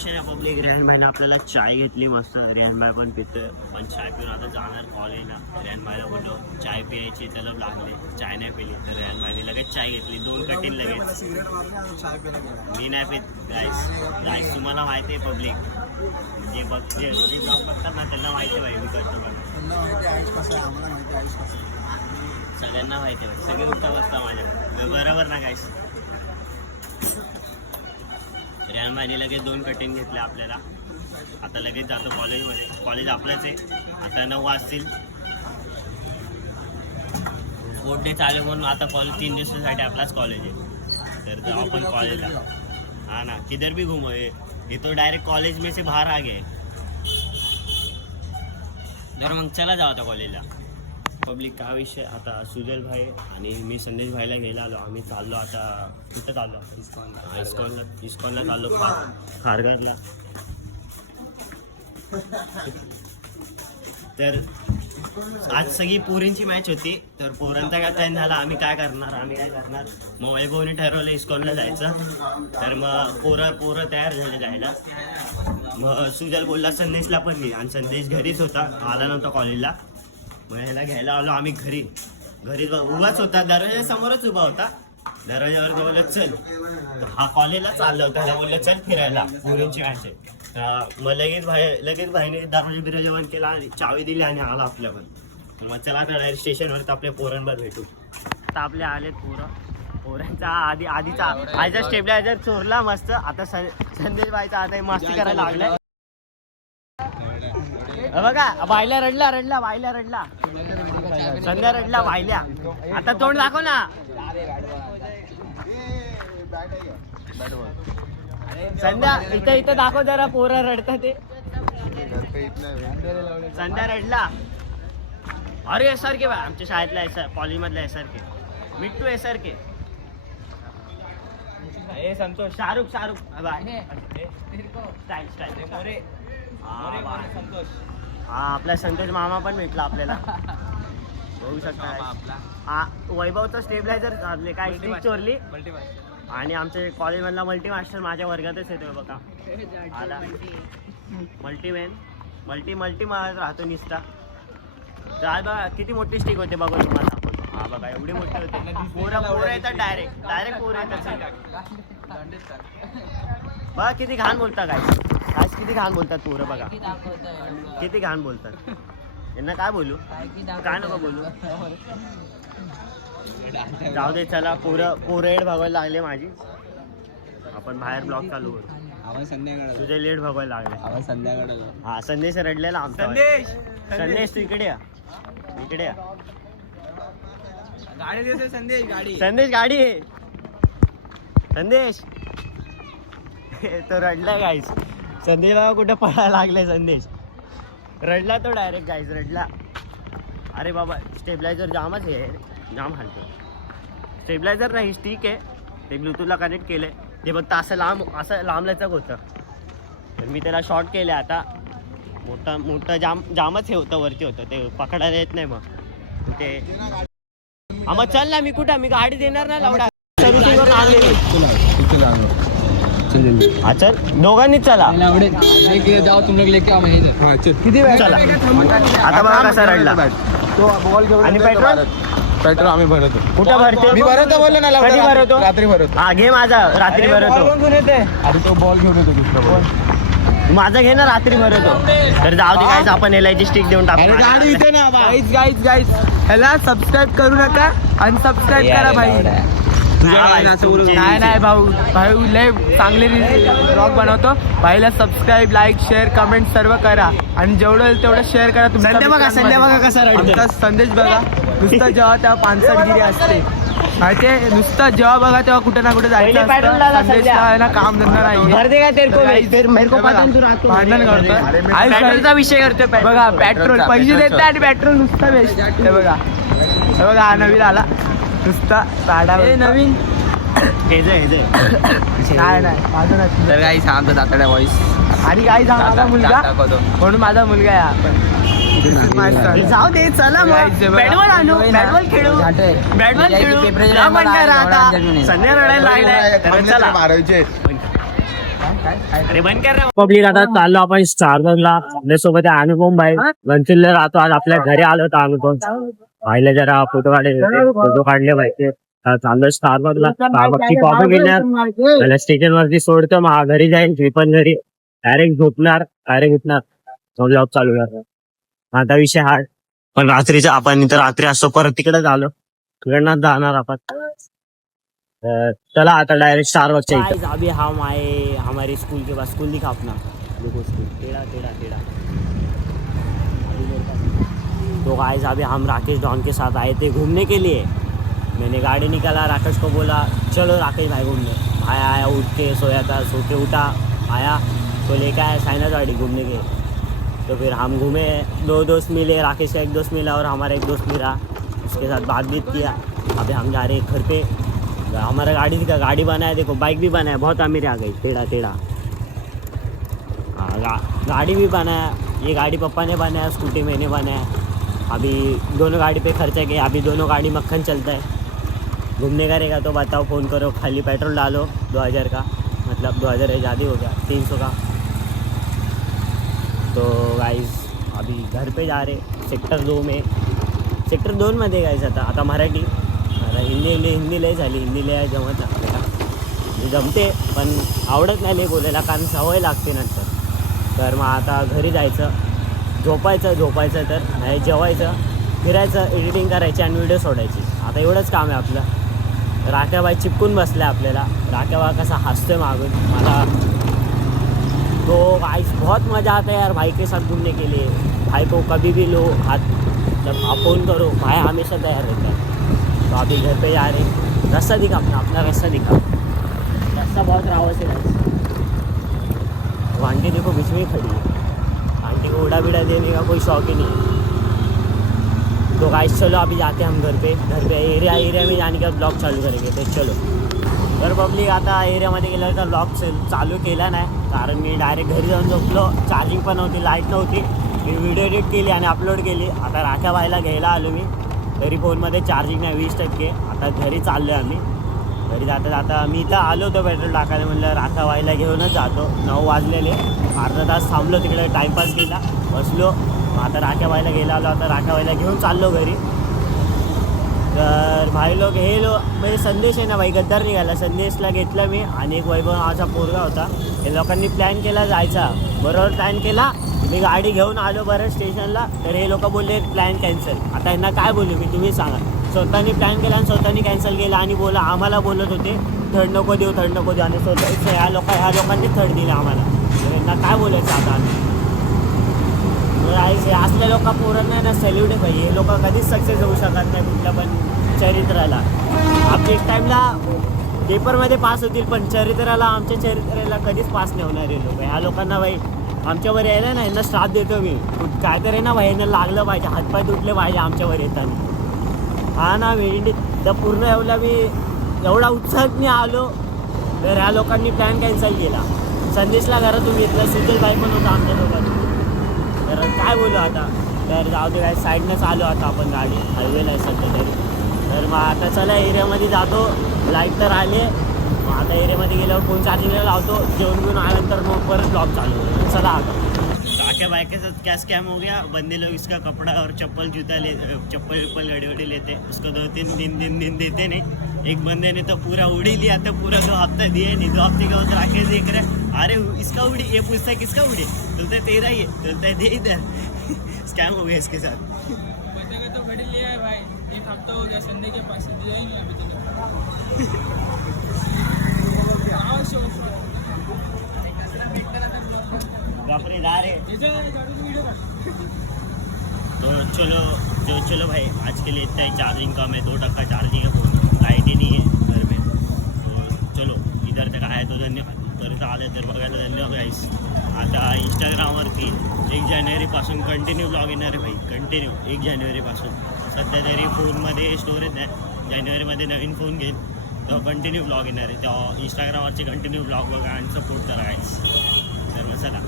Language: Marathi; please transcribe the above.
पब्लिक रेहान भाईने आपल्याला चाय घेतली मस्त. रेहान भाई पण पितोय, पण चाय पिऊन आता जाणार कॉलेजला. रेहान भाईला बोललो चाय पियायची, त्याला लागले चाय नाही पिली तर रेहान भाईने लगेच चाय घेतली, 2 कटीन लगेच. मी नाही पित गाईस तुम्हाला माहिती आहे पब्लिक, जे जॉब करतात ना त्यांना माहिती आहे भाई मी करतो पण. सगळ्यांना माहिती आहे, सगळे उठता बसता माझ्या बरोबर ना गाईस. रेहान भाईने लगेच 2 कटिंग घेतले आपल्याला. आता लगेच जातो कॉलेजमध्ये. कॉलेज आपलंच आहे. आता 9 वाजतील. स्पोर्ट डे चालू म्हणून आता कॉलेज 3 दिवसासाठी आपलाच कॉलेज आहे. तर जाऊ आपण कॉलेजला. हाँ ना, किधर भी घूमो, ये तो डायरेक्ट कॉलेज में से बाहर आ गए. तर मग चला जाऊ आता कॉलेजला. पब्लिक का विषय, आता सुजल भाई आणि मी संदेश भाईला घ्यायला आलो. आम्ही चाललो आता कुठं चाललो, इस्कॉनला चाललो, खारघरला. तर आज सगळी पोरींची मॅच होती. तर पोरांचा काय प्लॅन झाला, आम्ही काय करणार. मग वैभवने ठरवलं इस्कॉनला जायचं. तर मग पोरं तयार झाले जायला. मग सुजल बोलला संदेशला पण मी, आणि संदेश घरीच होता, आला नव्हता कॉलेजला. मग ह्याला घ्यायला आलो आम्ही घरी उभाच होता, दरवाजा समोरच उभा होता. दरवाजावर बोललं चल, हा कॉलेजला चालला होता. ह्याला बोललं चल फिरायला, पोरींची मॅच आहे. मग लगेच भाईने दरवाजा बिराजा बंद केला, चावी दिली आणि आला आपल्या पण. मग चला आता डायरेक्ट स्टेशनवर तर आपल्या पोरांवर भेटू. आता आपले आलेत पोरांचा आधीचा स्टेबलायझर चोरला मस्त. आता संदेश भाईचा आता मस्ती करायला लागलाय बघा. बायल्या रडला संध्या रडला बायल्या. आता तोंड दाखव ना संध्या, इथं दाखव जरा, पोरं रडतात ते. संध्या रडला. अरे SRK बाय, आमच्या शाळेतला कॉलेजमधला SRK, मिट्टू SRK. संतोष, शाहरुख बाय. संतोष, हा आपला संतोष मामा पण भेटला आपल्याला, बघू शकता. वैभवचा स्टेबलायझर काय स्टिक चोरली. आणि आमच्या कॉलेजमधला मल्टी मास्टर माझ्या वर्गातच येतोय बघा. आला मल्टी राहतो निस्ता. तर आज बघा किती मोठी स्टिक होते बघा तुम्हाला. हा बघा एवढी मोठी होते. पोरं येतात डायरेक्ट पोरं येतात. बघा किती घाण बोलता काय किती घाण बोलतात पोरं बघा, किती घाण बोलतात. यांना काय बोलू, काय नको बोलू. जाऊ दे चला. पोरं एड भागवायला लागले माझी. आपण बाहेर ब्लॉक चालू करू. तुझे लेट भागवायला लागले संध्याकाळी. हा संदेश रडलेला आमचा. संदेश तू इकडे या. संदेश गाडी आहे. संदेश तो रडला गाईस. संदेश बाबा कुठे पळायला लागलाय. संदेश रडला तो डायरेक्ट गाईस रडला. अरे बाबा स्टेबलायझर जामच आहे, जाम हालतो. स्टेबलायझर नाही स्टिक आहे, ते ब्लूटूथला कनेक्ट केलंय. ते फक्त असं लांब लचक होतं. तर मी त्याला शॉर्ट केलं. आता मोठं जामच हे होतं, वरती होतं, ते पकडायला येत नाही. मग ते मग चल ना, मी गाडी देणार ना लावडा. सर्व्हिसिंगवर आणलेली. चल दोघांनीच चला. जाओ तुम लोग लेके आओ वहीं से. किती वेळ चला. आता बघा कसा रडला. आणि पेट्रोल आम्ही भरतो. कुठं भरतो? मी भरतो बोललो ना. कधी भरतो? रात्री भरतो. हा घे माझा, रात्री भरतो. अरे तो बॉल घेऊन येतो दुसरा बॉल. माझा घे ना, रात्री भरतो. तर जाऊ दे गाईस, आपण LIG स्टिक देऊन टाकू. गाडी इथे ना. गाईज ह्याला सबस्क्राईब करू नका, अनसबस्क्राईब करा भाई. नाही भाऊ लय चांगले ब्लॉग बनवतो. भाईला सबस्क्राईब, लाईक, शेअर, कमेंट सर्व करा. आणि जेवढं होईल तेवढं शेअर करा. संध्या बघा कसा रडतो. संदेश बघा, नुसतं जेव्हा तेव्हा पानसटगिरी असते माहितीये. नुसतं जेव्हा बघा तेव्हा कुठे ना कुठे जायचं. संदेशला काम धंदा नाही. भांडण करतोय, विषय करतोय. बघा पेट्रोल पैसे देतात आणि पेट्रोल नुसतं वेस्ट. हे बघा हा नवीन आला नुसता साडा नवीन. नाही माझं नाही. तर काही सांगतो दाताड्या वॉइस. आणि काही सांगा मुलगा म्हणून माझा मुलगा आहे. जाऊ दे चला मग बॅटबॉल आणू, बॅटबॉल खेळू. संध्या रडायला लागलाय. चला मारायचे. काय अरे बंद कर रे. पब्लिक आता चाललो आपण स्टारबक्सला. आपल्यासोबत आहे अनुपम भाई. वंचिलला राहतो. आज आपल्या घरी आलो होतो अनुपम भाईला जरा फोटो काढले पाहिजे. चाललो स्टारबक्सला. स्टारबक्सची कॉफी घेणार. मला स्टेशन वरती सोडतो. मग घरी जाईल. मी पण घरी डायरेक्ट झोपणार. डायरेक्ट उठणार. जॉब चालू करणार. आता विषय हा पण रात्रीचा आपण इथं रात्री असतो. परत तिकडे आलो. तिकडनं जाणार आपण. चला आता डायरेक्ट स्टारबक्सच्या इथं. अभी हम आए हमारे स्कूल के पास. स्कूल दिखा अपना. देखो स्कूल. टेढ़ा. तो गाइस अभी हम राकेश डॉन के साथ आए थे घूमने के लिए. मैंने गाड़ी निकाला. राकेश को बोला चलो राकेश भाई घूमने. भाई आया. उठ के सोया था. सो के उठा. आया तो लेकर आया साइनाजवाड़ी घूमने के. तो फिर हम घूमे. 2 दोस्त मिले. राकेश का एक दोस्त मिला और हमारा एक दोस्त मिला. उसके साथ बातचीत किया. अभी हम जा रहे हैं घर पे. हमारा गाड़ी बनाया. देखो बाइक भी बनाया. बहुत अमीर आ गई. टेढ़ा. हाँ गाड़ी भी बनाया. ये गाड़ी पापा ने बनाया. स्कूटी मैंने बनाया. अभी दोनों गाड़ी पे खर्चा किया. अभी दोनों गाड़ी मक्खन चलता है. घूमने का रहेगा तो बताओ. फ़ोन करो. खाली पेट्रोल डालो 2000 का. मतलब 2000 है ज़्यादा हो गया. 300 का. तो गाइस अभी घर पे जा रहे. सेक्टर 2 में. सेक्टर 2 मध्ये गाइस आता मराठी. हिंदी लय झाली. हिंदी लय जमत आपल्याला. जमते पण आवडत नाही लय बोलायला कारण सवय लागते नंतर. तर मग आता घरी जायचं. झोपायचं तर नाही जेवायचं. फिरायचं. एडिटिंग करायची आणि व्हिडिओ सोडायची. आता एवढंच काम आहे आपलं. राख्याबाई चिपकून बसला आपल्याला. राख्याबा कसा हंसतोय मागून मला. तो गाइस बहुत मज़ा आता है यार भाई के साथ घूमने के लिए. भाई को कभी भी लो हाथ जब आप फ़ोन करो भाई हमेशा तैयार रहता है. तो अभी घर पे जा रहे. रास्ता दिखा अपना रास्ता दिखा. रास्ता बहुत रावत है. वो आंटी देखो बीच में ही खड़ी है. आंटी को उड़ा बिड़ा देने का कोई शौक ही नहीं है. तो गाइस चलो अभी जाते हैं हम घर पे एरिया में जाने का ब्लॉग चालू करेंगे. तो चलो. तर पब्लिक आता एरियामध्ये गेल्यावर तर ब्लॉग चालू केला नाही कारण मी डायरेक्ट घरी जाऊन झोपलो. चार्जिंग पण नव्हती. लाईट नव्हती. मी व्हिडिओ एडिट केली आणि अपलोड केली. आता राख्याबाईला घ्यायला आलो मी. तरी फोनमध्ये चार्जिंग नाही 20%. आता घरी चाललो आहे आम्ही. घरी जाता मी इथं आलो होतो पेट्रोल टाकायला. म्हणलं राखाबाईला घेऊनच जातो. 9 वाजलेले. अर्धा तास थांबलो तिकडे. टाईमपास केला. बसलो. आता राखाबाईला गेला आलो. आता राखाबाईला घेऊन चाललो घरी. तर भाई लोक म्हणजे संदेश आहे ना भाई गद्दार निघाला. संदेशला घेतला मी आणि एक वैभव नावाचा पोरगा होता. हे लोकांनी प्लॅन केला जायचा. बरोबर प्लॅन केला. मी गाडी घेऊन आलो बरं स्टेशनला. तर हे लोक बोलले प्लॅन कॅन्सल. आता यांना काय बोलू मी तुम्ही सांगा. स्वतःनी प्लॅन केला आणि स्वतःनी कॅन्सल केला आणि आम्हाला बोलत होते थर्ड नको देऊ आणि स्वतः ह्या लोकांनी थर्ड दिलं आम्हाला. तर यांना काय बोलायचं आता आम्ही. हे असल्या लोक पोरांना ना सॅल्यूट आहे पाहिजे. हे लोक कधीच सक्सेस होऊ शकत नाही कुठल्या पण चरित्राला. आपल्या एक टाईमला पेपरमध्ये पास होतील पण आमच्या चरित्राला कधीच पास नाही होणार हे लोक. ह्या लोकांना बाई आमच्यावर यायला ना यांना श्राप देतो मी. काय तर आहे ना बाई यांना लागलं पाहिजे. हातपाय तुटले पाहिजे आमच्यावर येताना. हा ना मी तर पूर्ण एवढा उत्साहात मी आलो तर ह्या लोकांनी प्लॅन कॅन्सल केला. संदेशला घरातून घेतलं. सुजलबाई पण होता आमच्यासोबत. तर काय बोलू आता. तर जाऊ दे काय साईडनंच आलो आता आपण. गाडी हायवेला आहे सध्या तरी. तर मग आता चला एरियामध्ये जातो. लाईट तर आले. मग आता एरियामध्ये गेल्यावर फोन चार्जिंगला लावतो. जेवण घेऊन आल्यानंतर मग परत ब्लॉग चालू. चला आता. राख्या बाई के साथ क्या स्कैम हो गया. बंदे लोग इसका कपड़ा और चप्पल घड़ी वड़ी लेते. उसको 2-3 दिन देते नहीं. एक बंदे ने तो पूरा उड़ी लिया. तो पूरा 2 हफ्ते दिए नहीं. 2 हफ्ते के बाद राखे देख रहे. अरे इसका उड़ी. ये पूछता है किसका उड़ी. बोलते तेरा ही है. बोलता है दे इधर. स्कैम हो गया इसके साथ. तो घड़ी लिया है भाई. 1 हफ्ता हो गया. संडे के पास दिया ही नहीं अभी तक. अपने जा रहे. तो चलो भाई आज के लिए इतना ही. चार्जिंग कम है. 2% चार्जिंग है फोन. लाइट ही नहीं है घर में. तो चलो इधर तक आया तो धन्यवाद. परत आले तर बघायला धन्यवाद गाईस. आता इंस्टाग्रामवरती 1 जानेवारीपासून कंटिन्यू ब्लॉग येणार आहे भाई. कंटिन्यू 1 जानेवारीपासून. सध्या तरी फोनमध्ये स्टोरेज नाही. जानेवारीमध्ये नवीन फोन घेईन तेव्हा कंटिन्यू ब्लॉग येणार आहे. तेव्हा इंस्टाग्रामवरचे कंटिन्यू ब्लॉग बघा आणि सपोर्ट करा गाईस. तर मग चला.